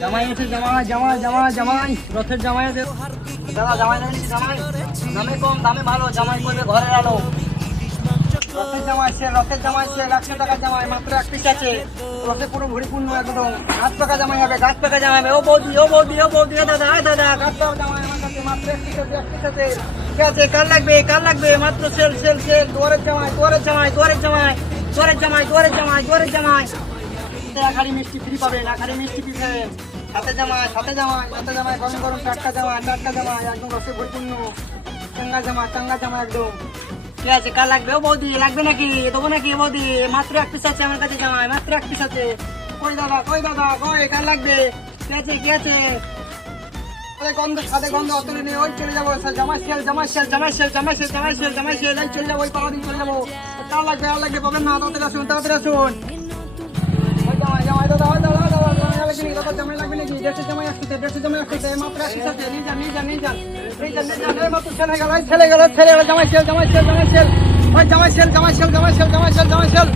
জামাই এসে জামাই জামাই জামাই জামাই রথের জামাই দাদা জামাই জামাই দামে কম দামে ভালো জামাই করবে ঘরের আলো রথের জামাই সে 1,00,000 টাকা জামাই মাত্র এক পিস আছে রথে পুরো ভরিপূর্ণ একদম গাছ পাকা জামাই হবে গাছ পাকা জামাই হবে ও বৌদি ও বৌদি ও বৌদি দাদা দাদা গাছ পাকা জামাই আমার কাছে মাত্র এক পিস আছে ঠিক আছে কার লাগবে মাত্র সেল সেল সেল দুয়ারের জামাই দুয়ারের জামাই দুয়ারের জামাই দুয়ারের জামাই দুয়ারের জামাই দুয়ারের জামাই আখারি মিষ্টি ফ্রি পাবেন আখারি মিষ্টি পিছেন সাথে জামাই গরম গরম টাটকা জামাই একদম রসে ভরিপূর্ণ চাঙ্গা জামা একদম ঠিক আছে কার লাগবে ও বৌদি লাগবে নাকি দেবো নাকি বৌদি মাত্র এক পিস আছে আমার কাছে জামাই মাত্র এক পিস আছে কই দাদা কই কার লাগবে কি আছে সাথে গন্ধ অতলে নেই ওই চলে যাবো জামাই সেল এই চলে যাবো ওই পাওয়া দিন চলে যাবো কার লাগবে পাবেন না তাড়াতাড়ি আসুন জামাই দাদা জামাই লাগবে নাকি দেশের জামাই আসছে মাত্র এক পিস আছে নিয়ে যান মাত্র ছেলে গেল জামাই সেল